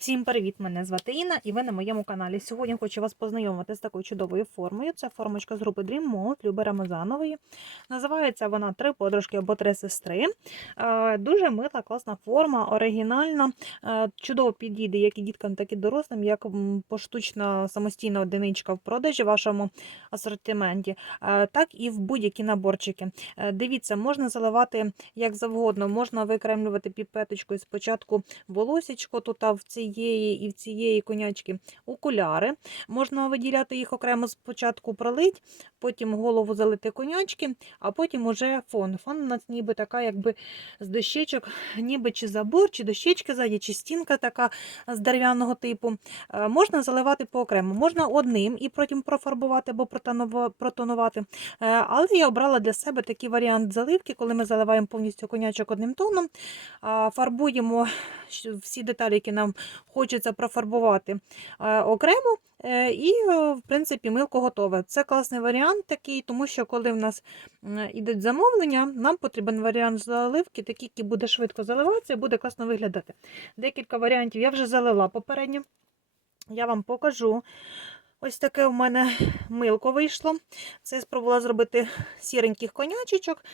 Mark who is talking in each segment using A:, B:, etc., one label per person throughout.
A: Всім привіт! Мене звати Інна і ви на моєму каналі. Сьогодні хочу вас познайомити з такою чудовою формою. Це формочка з групи Dream Mode Люби Рамазанової. Називається вона Три подружки або три сестри. Е, Дуже мила, класна форма, оригінальна. Е, Чудово підійде як і діткам, так і дорослим, як поштучна самостійна одиничка в продажі в вашому асортименті, е, так і в будь-які наборчики. Дивіться, можна заливати як завгодно, можна викремлювати піпеточкою спочатку волосечко тут в цієї і в цієї конячки окуляри. Можна виділяти їх окремо спочатку пролить, потім голову залити конячки, а потім уже фон. Фон у нас ніби така, якби з дощечок, ніби чи забор, чи дощечки ззаді, чи стінка така з дерев'яного типу. Е, Можна заливати поокремо, можна одним і потім профарбувати або протонувати. Е, Але я обрала для себе такий варіант заливки, коли ми заливаємо повністю конячок одним тоном, фарбуємо всі деталі, які нам хочеться профарбувати е, окремо. е, І, е, в принципі, милко готове. Це класний варіант такий, тому що коли в нас м, ідуть замовлення, нам потрібен варіант заливки, такий, який буде швидко заливатися і буде класно виглядати. Декілька варіантів я вже залила попередньо. Я вам покажу. Ось таке у мене милко вийшло. Це я спробувала зробити сіреньких конячечок.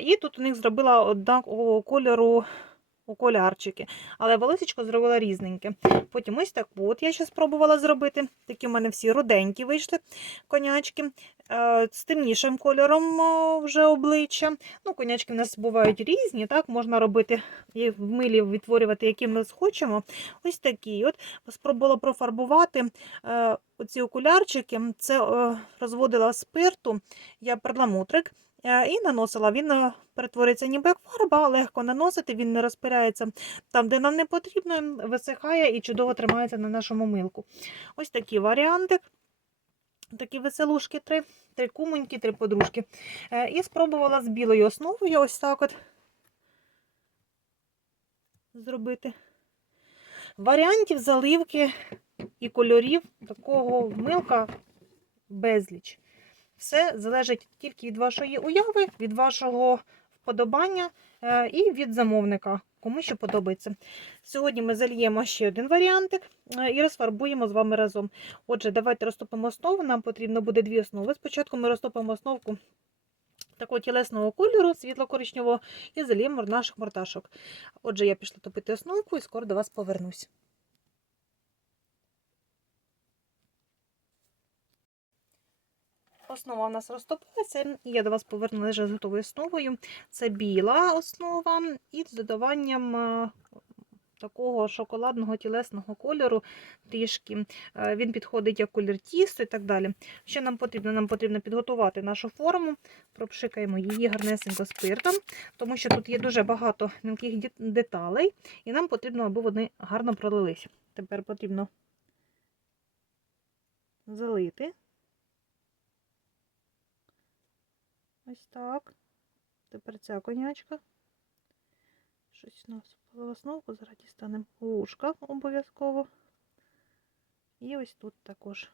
A: І тут у них зробила однакового кольору окулярчики. Але волосечко зробила різненьке. Потім ось так от я ще спробувала зробити. Такі у мене всі руденькі вийшли конячки. Е, З темнішим кольором вже обличчя. Ну, конячки в нас бувають різні, так? Можна робити і в милі відтворювати, які ми хочемо. Ось такі. От спробувала профарбувати е, оці окулярчики. Це розводила спирту, я перламутрик. Е, І наносила, він е, перетворюється ніби як фарба, легко наносити, він не розпиряється там, де нам не потрібно, висихає і чудово тримається на нашому милку. Ось такий варіантик. Такі веселушки, три, три кумоньки, три подружки. Е, І спробувала з білою основою ось так от зробити. Варіантів заливки і кольорів такого милка безліч. Все залежить тільки від вашої уяви, від вашого вподобання е, і від замовника, кому що подобається. Сьогодні ми зальємо ще один варіантик е, і розфарбуємо з вами разом. Отже, давайте розтопимо основу. Нам потрібно буде дві основи. Спочатку ми розтопимо основку такого тілесного кольору, світло-коричневого, і зальємо наших морташок. Отже, я пішла топити основку і скоро до вас повернусь. Основа у нас розтопилася, і я до вас повернулася вже з готовою основою. Це біла основа і з додаванням е, такого шоколадного тілесного кольору трішки. Е, Він підходить як колір тісту і так далі. Що нам потрібно? Нам потрібно підготувати нашу форму, пропшикаємо її гарнесенько спиртом, тому що тут є дуже багато мілких деталей, і нам потрібно, аби вони гарно пролились. Тепер потрібно залити. Ось так. Тепер ця конячка. Щось у нас в основку, зараз дістанемо вушка обов'язково. І ось тут також.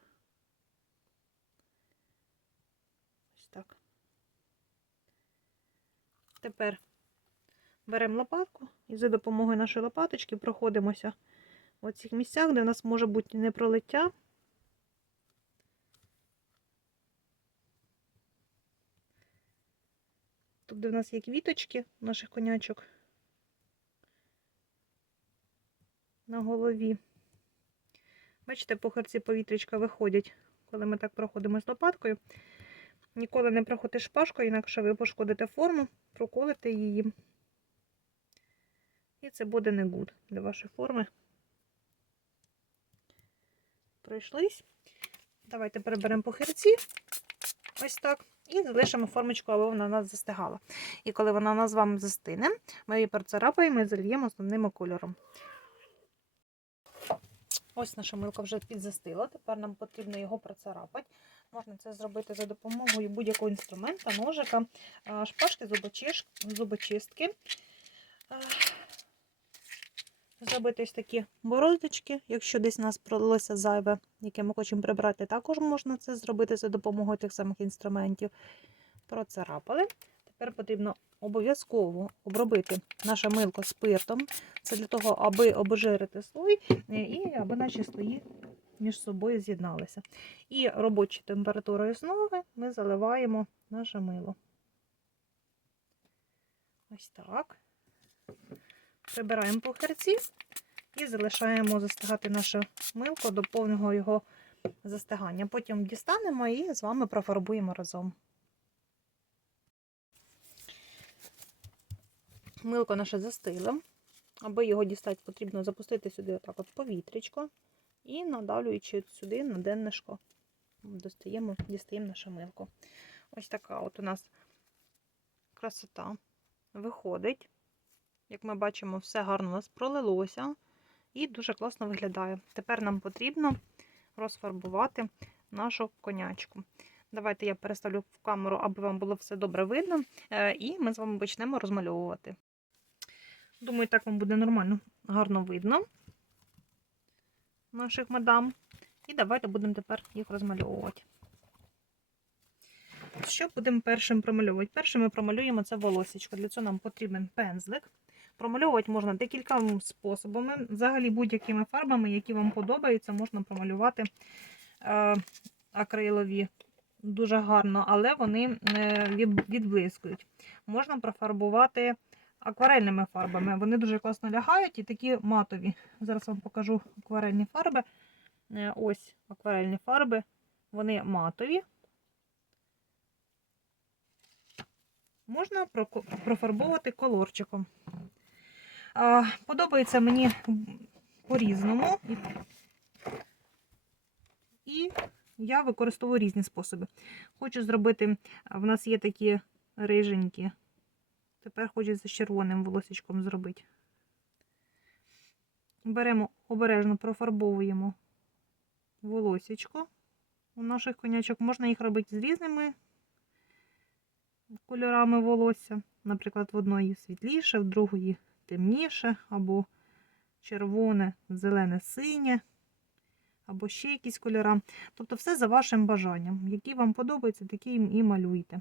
A: Ось так. Тепер беремо лопатку і за допомогою нашої лопаточки проходимося в цих місцях, де в нас може бути непролиття. Тут, де в нас є квіточки наших конячок на голові. Бачите, похарці повітрячка виходять, коли ми так проходимо з лопаткою. Ніколи не проходите шпажкою, інакше ви пошкодите форму, проколите її. І це буде не гуд для вашої форми. Пройшлись. Давайте переберемо похирці. Ось так. І залишимо формочку, аби вона нас застигала. І коли вона у нас з вами застине, ми її процарапаємо і зальємо основним кольором. Ось наша милка вже підзастила. Тепер нам потрібно його процарапати. Можна це зробити за допомогою будь-якого інструмента, ножика, шпажки, зубочистки. Зробити ось такі бороздочки, якщо десь у нас пролилося зайве, яке ми хочемо прибрати, також можна це зробити за допомогою тих самих інструментів. Процарапали. Тепер потрібно обов'язково обробити наше милко спиртом. Це для того, аби обезжирити слой е, і аби наші слої між собою з'єдналися. І робочою температурою основи ми заливаємо наше мило. Ось так. Прибираємо похерці і залишаємо застигати наше милко до повного його застигання. Потім дістанемо і з вами профарбуємо разом. Милко наше застило. Аби його дістати, потрібно запустити сюди отак от повітрячко і надавлюючи сюди на деннишко, достаємо, дістаємо наше милко. Ось така от у нас красота виходить. Як ми бачимо, все гарно у нас пролилося і дуже класно виглядає. Тепер нам потрібно розфарбувати нашу конячку. Давайте я переставлю в камеру, аби вам було все добре видно, е, і ми з вами почнемо розмальовувати. Думаю, так вам буде нормально, гарно видно наших мадам. І давайте будемо тепер їх розмальовувати. Що будемо першим промальовувати? Першим ми промалюємо це волосечко. Для цього нам потрібен пензлик. Промальовувати можна декількома способами. Взагалі будь-якими фарбами, які вам подобаються, можна промалювати е, акрилові дуже гарно, але вони е, відблискують. Можна профарбувати акварельними фарбами. Вони дуже класно лягають і такі матові. Зараз вам покажу акварельні фарби. Е, Ось акварельні фарби. Вони матові. Можна профарбовувати колорчиком. Подобається мені по-різному. І- я використовую різні способи. Хочу зробити, в нас є такі риженькі. Тепер хочеться з червоним волосечком зробити. Беремо обережно профарбовуємо волосечко у наших конячок. Можна їх робити з різними кольорами волосся. Наприклад, в одної світліше, в другої темніше, або червоне, зелене, синє, або ще якісь кольори. Тобто все за вашим бажанням. Які вам подобаються, такі і малюйте.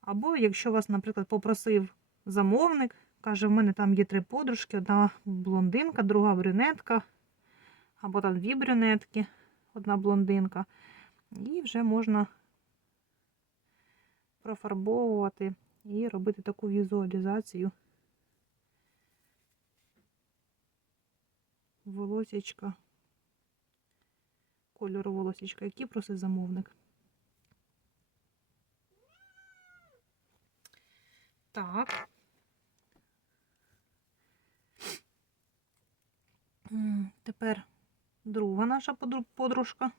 A: Або, якщо вас, наприклад, попросив замовник, каже, в мене там є три подружки, одна блондинка, друга брюнетка, або там дві брюнетки, одна блондинка. І вже можна профарбовувати і робити таку візуалізацію волосічка, кольору волосічка, який просить замовник. Так. Тепер друга наша подружка.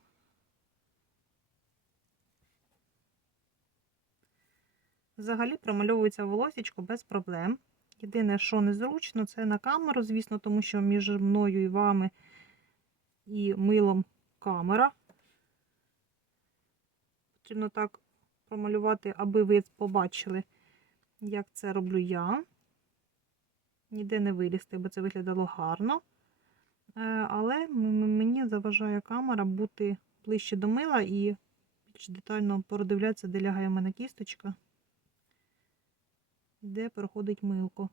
A: Взагалі промальовується волосічко без проблем. Єдине, що незручно, це на камеру, звісно, тому що між мною і вами і милом камера. Потрібно так промалювати, аби ви побачили, як це роблю я. Ніде не вилізти, бо це виглядало гарно. Е, Але мені заважає камера бути ближче до мила і більш детально продивлятися, де лягає в мене кісточка, де проходить милко.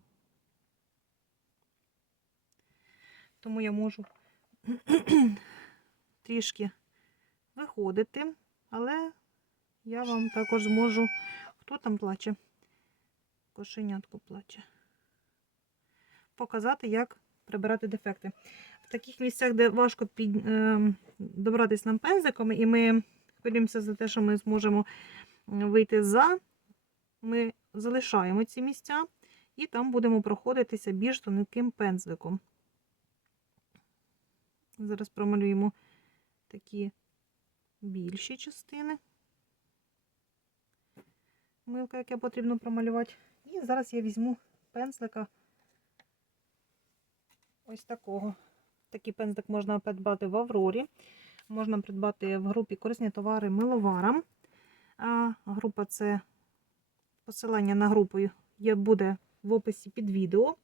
A: Тому я можу трішки виходити, але я вам також зможу. Хто там плаче? Кошенятко плаче. Показати, як прибирати дефекти. В таких місцях, де важко під, е, добратися нам пензиком, і ми хвилюємося за те, що ми зможемо вийти за, ми залишаємо ці місця і там будемо проходитися більш тонким пензликом. Зараз промалюємо такі більші частини. Милка, яке потрібно промалювати. І зараз я візьму пензлика ось такого. Такий пензлик можна придбати в Аврорі. Можна придбати в групі корисні товари миловарам. А група це посилання на групу буде в описі під відео.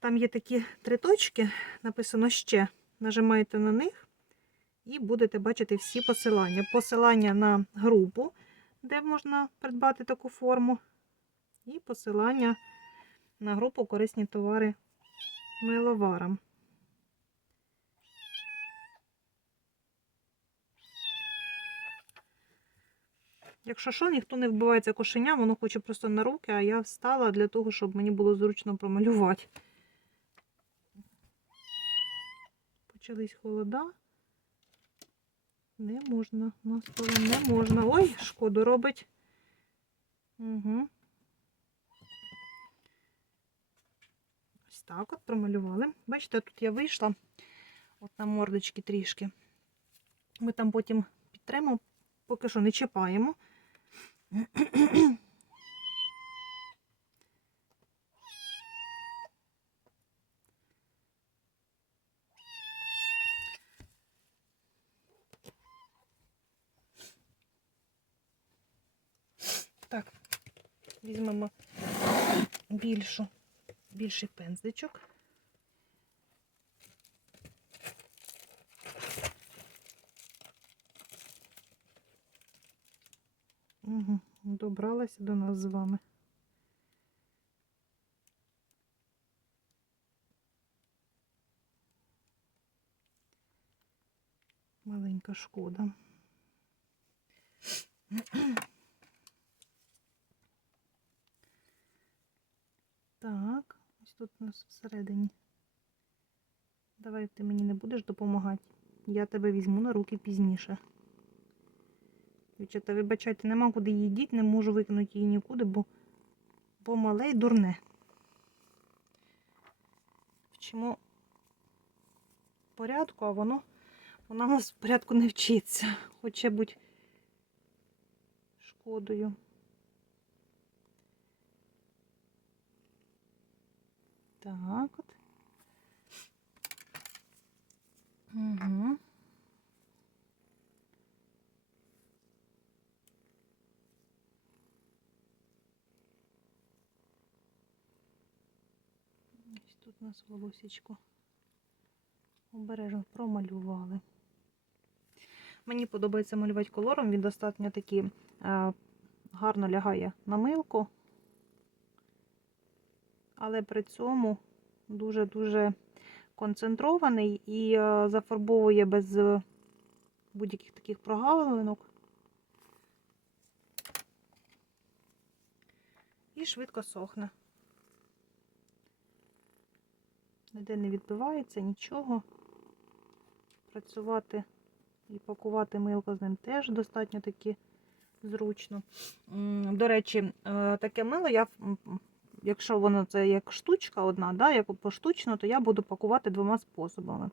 A: Там є такі три точки, написано ще. Нажимаєте на них і будете бачити всі посилання. Посилання на групу, де можна придбати таку форму. і посилання на групу корисні товари миловарам. Якщо що, ніхто не вбивається кошеня, воно хоче просто на руки, а я встала для того, щоб мені було зручно промалювати. Почались холода. Не можна. На столі не можна. Ой, шкоду робить. Угу. Ось так от промалювали. Бачите, тут я вийшла от на мордочки трішки. Ми там потім підтримаємо, поки що не чіпаємо. Так, візьмемо більшу, більший пензличок. Угу, добралася до нас з вами. Маленька шкода. Так, ось тут у нас всередині. Давай ти мені не будеш допомагати. Я тебе візьму на руки пізніше. Дівчата, вибачайте, нема куди її діти, не можу викинути її нікуди, бо, бо мале й дурне. Вчимо порядку, а воно вона в нас в порядку не вчиться. Хоче бути шкодою. Так от. Угу. Ось тут у нас волосечко обережно промалювали. Мені подобається малювати колором, він достатньо такий е, гарно лягає на милку, але при цьому дуже-дуже концентрований і е, зафарбовує без будь-яких таких прогалинок. І швидко сохне. Ніде не відбивається нічого. Працювати і пакувати милко з ним теж достатньо таки зручно. До речі, е, таке мило я, якщо воно це як штучка одна, да, як поштучно, то я буду пакувати двома способами.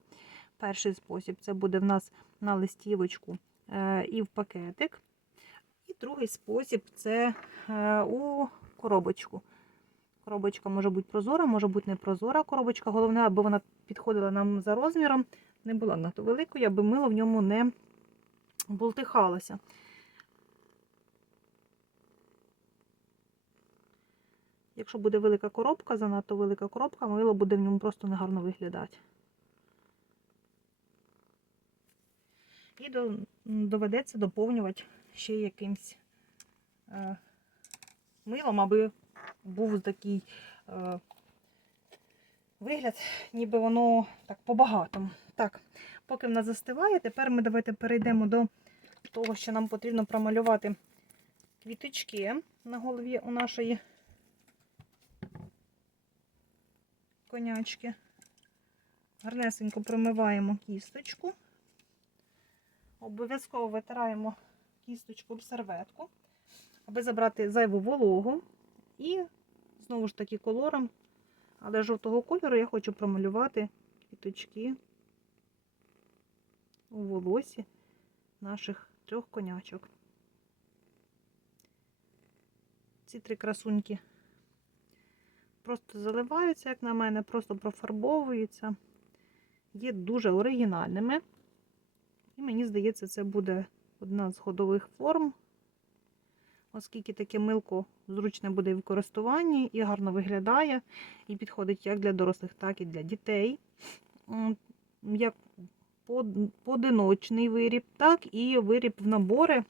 A: Перший спосіб це буде в нас на листівочку е, і в пакетик. І другий спосіб це е, у коробочку. Коробочка може бути прозора, може бути не прозора коробочка. Головне, аби вона підходила нам за розміром, не була надто великою, аби мило в ньому не болтихалося. Якщо буде велика коробка, занадто велика коробка, мило буде в ньому просто негарно виглядати. І до, доведеться доповнювати ще якимсь е, милом, аби був такий е, вигляд, ніби воно так по-багатому. Так, поки в нас застиває, тепер ми давайте перейдемо до того, що нам потрібно промалювати квіточки на голові у нашої конячки. Гарнесенько промиваємо кісточку. Обов'язково витираємо кісточку об серветку, аби забрати зайву вологу. І знову ж таки колором, але жовтого кольору я хочу промалювати квіточки у волосі наших трьох конячок. Ці три красуньки просто заливаються, як на мене, просто профарбовуються, є дуже оригінальними. І мені здається, це буде одна з ходових форм оскільки таке милко зручне буде в користуванні і гарно виглядає, і підходить як для дорослих, так і для дітей. Як поодиночний виріб, так і виріб в набори.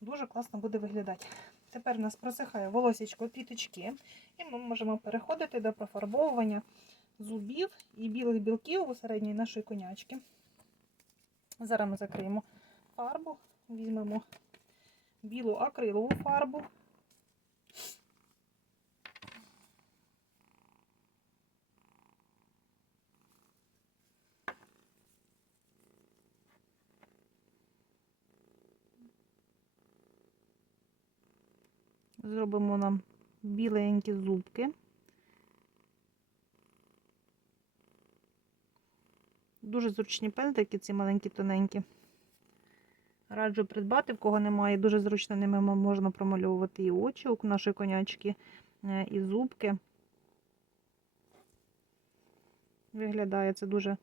A: Дуже класно буде виглядати. Тепер у нас просихає волосічко квіточки, і ми можемо переходити до профарбовування зубів і білих білків у середньої нашої конячки. Зараз ми закриємо фарбу, візьмемо білу акрилову фарбу. Зробимо нам біленькі зубки. Дуже зручні пензлики, ці маленькі тоненькі. Раджу придбати, в кого немає. Дуже зручно ними можна промальовувати і очі у нашої конячки, е, і зубки. Виглядає це дуже,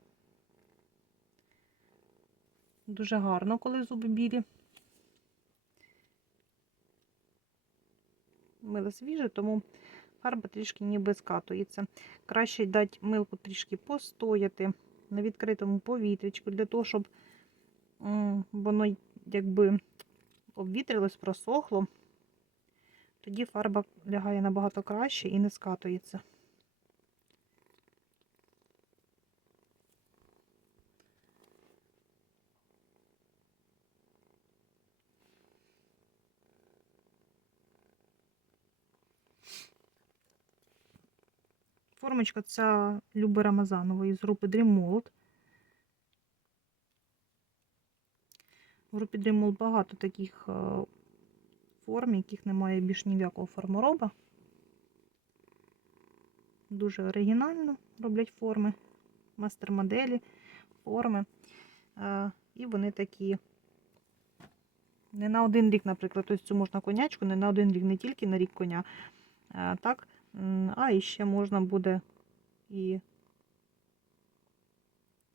A: дуже гарно, коли зуби білі. Мило свіже, тому фарба трішки ніби скатується. Краще дати милку трішки постояти на відкритому повітрячку, для того, щоб воно якби обвітрилось, просохло. Тоді фарба лягає набагато краще і не скатується. Формочка ця Люби Рамазанової з групи Dream Mold. В групі Dream багато таких е, форм, яких немає більш ніякого формороба. Дуже оригінально роблять форми, мастер-моделі, форми. Е, І вони такі не на один рік, наприклад, ось цю можна конячку, не на один рік, не тільки на рік коня. Е, Так, А і ще можна буде і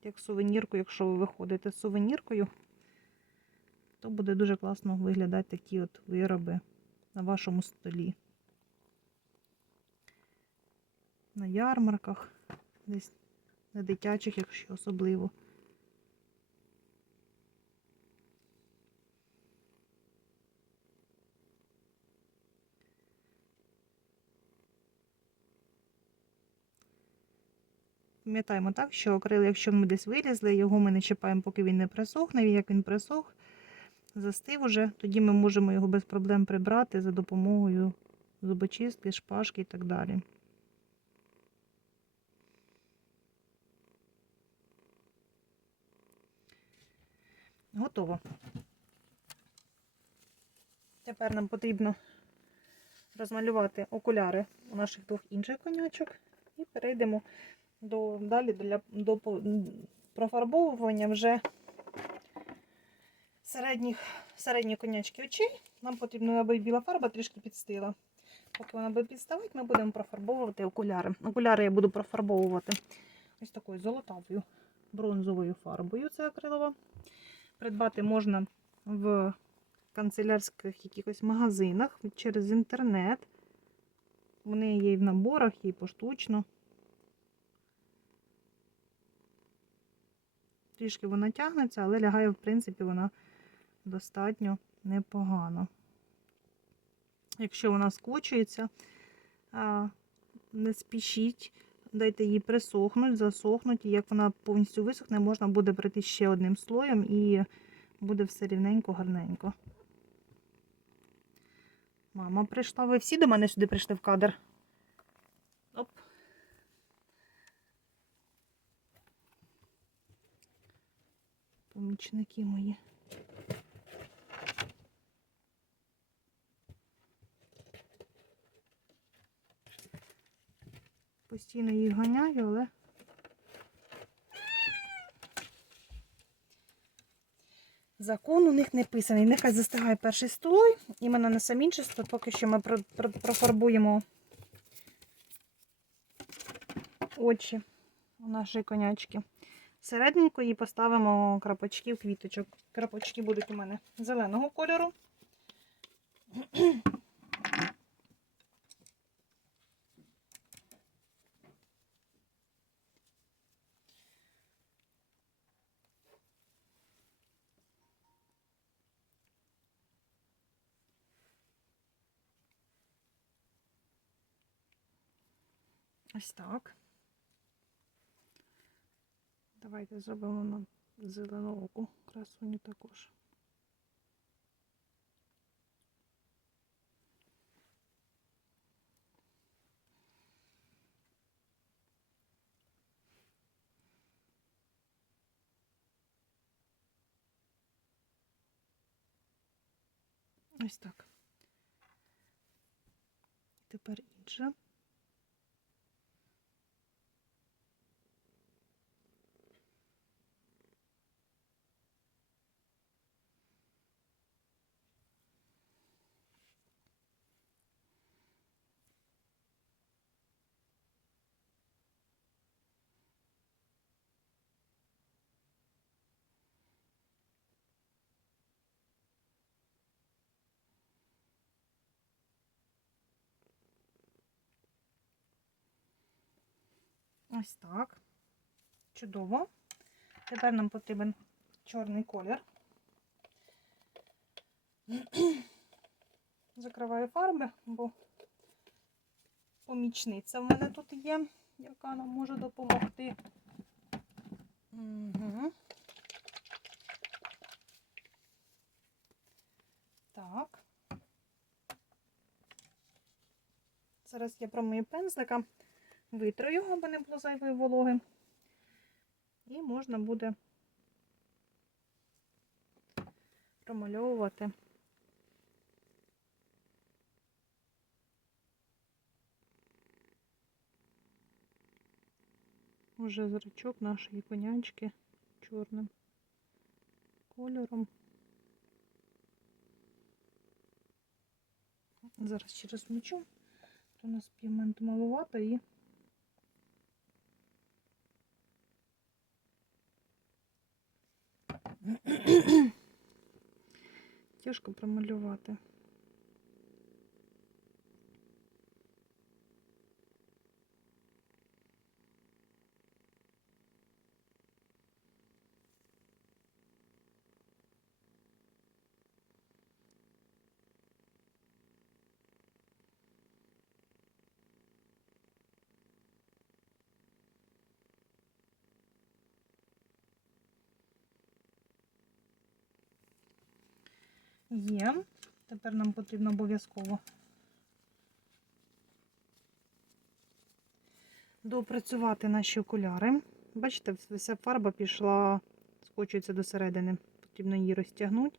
A: як сувенірку, якщо ви виходите з сувеніркою, то буде дуже класно виглядати такі от вироби на вашому столі. На ярмарках, десь на дитячих, якщо особливо. Пам'ятаємо так, що акрил, якщо ми десь вилізли, його ми не чіпаємо, поки він не присохне. Як він присох, застив уже, тоді ми можемо його без проблем прибрати за допомогою зубочистки, шпажки і так далі. Готово. Тепер нам потрібно розмалювати окуляри у наших двох інших конячок і перейдемо до, далі для, до профарбовування вже середніх, середньої конячки очей. Нам потрібно, аби біла фарба трішки підстила. Поки вона буде підставати, ми будемо профарбовувати окуляри. Окуляри я буду профарбовувати ось такою золотавою бронзовою фарбою. Це акрилова. Придбати можна в канцелярських якихось магазинах через інтернет. Вони є і в наборах, і поштучно. Трішки вона тягнеться, але лягає, в принципі, вона достатньо непогано. Якщо вона скочується, не спішіть, дайте їй присохнути, засохнути. І як вона повністю висохне, можна буде прийти ще одним слоєм і буде все рівненько, гарненько. Мама прийшла. Ви всі до мене сюди прийшли в кадр? Оп. Помічники мої. Постійно їх ганяю, але закон у них не писаний. Нехай застигає перший слой, і нанесемо інший слой, поки що ми про- про- профарбуємо очі у нашої конячки. Середненько їй поставимо крапочків квіточок. Крапочки будуть у мене зеленого кольору. Ось так. Давайте зробимо на зелену оку красуню також. Ось так. Тепер інша. Ось так. Чудово. Тепер нам потрібен чорний колір. Закриваю фарби, бо помічниця в мене тут є, яка нам може допомогти. Угу. Так. Зараз я промию пензлика. Витру його, аби не було зайвої вологи. І можна буде промальовувати. Уже зрачок нашої конячки чорним кольором. Зараз ще розмічу, то у нас пігмент маловато і Тяжко промалювати. Є. Тепер нам потрібно обов'язково допрацювати наші окуляри. Бачите, вся фарба пішла, скочується до середини. Потрібно її розтягнути.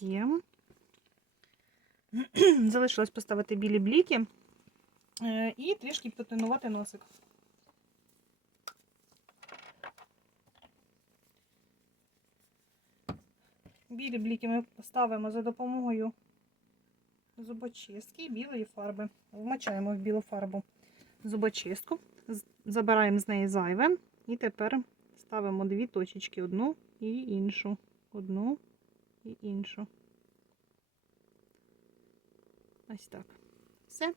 A: Є. Залишилось поставити білі бліки е, і трішки потонувати носик. Білі бліки ми ставимо за допомогою зубочистки і білої фарби. Вмочаємо в білу фарбу зубочистку, забираємо з неї зайве і тепер ставимо дві точечки, одну і іншу. Одну і іншу. Ось так. Все.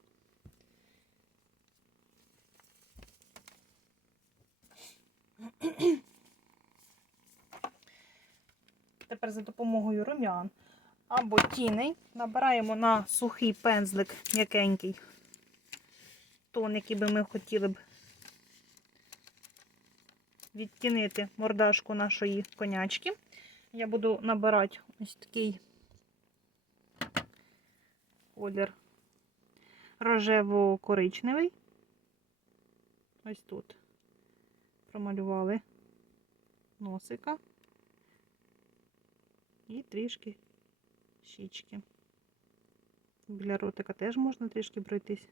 A: Тепер за допомогою рум'ян або тіней набираємо на сухий пензлик м'якенький тон, який би ми хотіли б відтінити мордашку нашої конячки. Я буду набирати ось такий колір рожево-коричневий. Ось тут промалювали носика і трішки щічки. Біля ротика теж можна трішки пройтись.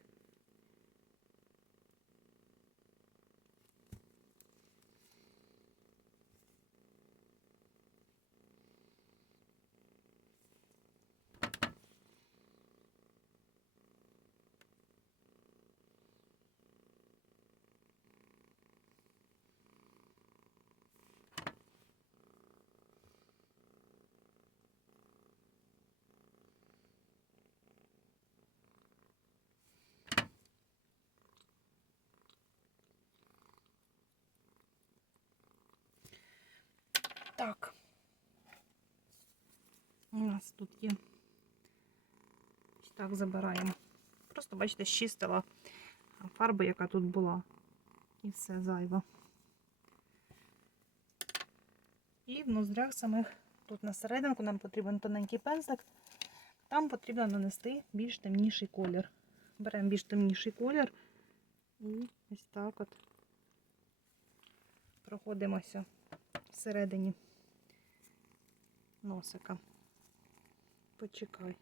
A: Так. У нас тут є. Так, забираємо. Просто, бачите, щистила фарбу, яка тут була. І все зайво. І в ноздрях самих тут на серединку нам потрібен тоненький пензлик. Там потрібно нанести більш темніший колір. Беремо більш темніший колір і ось так от проходимося всередині носика. Почекай.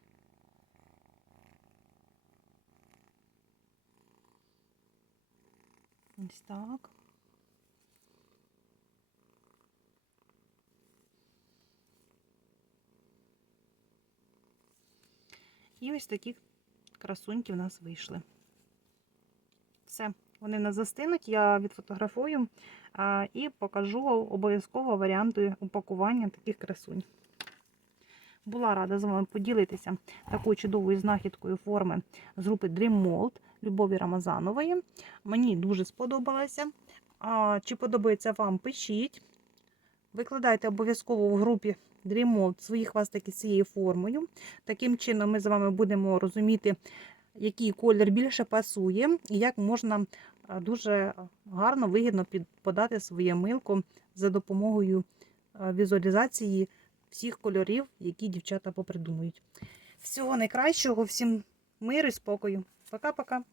A: Ось так. І ось такі красуньки в нас вийшли. Все, вони в нас застинуть, я відфотографую і покажу обов'язково варіанти упакування таких красунь. Була рада з вами поділитися такою чудовою знахідкою форми з групи Dream Mold Любові Рамазанової. Мені дуже сподобалося. А, Чи подобається вам, пишіть. Викладайте обов'язково в групі Dream Mold свої хвастики цією формою. Таким чином, ми з вами будемо розуміти, який колір більше пасує, і як можна дуже гарно, вигідно подати своє милко за допомогою а, візуалізації всіх кольорів, які дівчата попридумують. Всього найкращого, всім миру і спокою. Пока-пока.